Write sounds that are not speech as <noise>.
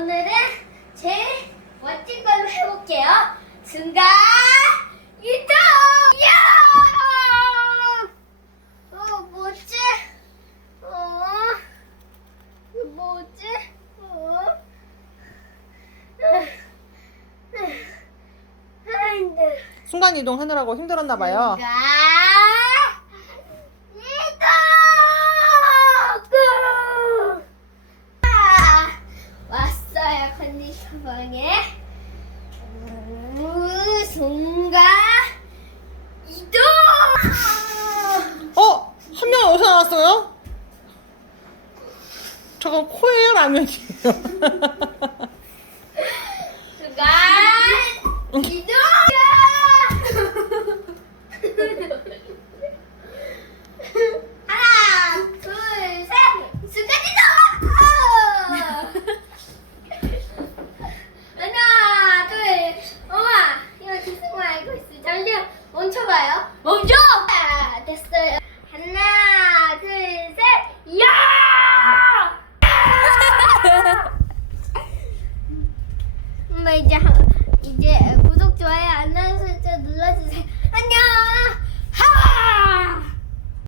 오늘은 제일 멋진 걸로 해볼게요. 순간 이동! 야! 어, 뭐지? 어? 뭐지? 어? 아, 힘들어. 순간 이동 하느라고 힘들었나 봐요. 순간 이동! 아, 왔어요 컨디션 방에. 우, 순간 이동! 어? 한 명 어디서 나왔어요? 저건 코예요, 라면이에요? 순간 이동! 하나, 둘, 셋! 순간 이동! 하나, 둘, 엄마! 이거 기승만 잠시만 멈춰봐요. 멈춰! 아, 됐어요. 하나, 둘, 셋! 야! <laughs> 엄마 이제 한- 이제 구독 좋아요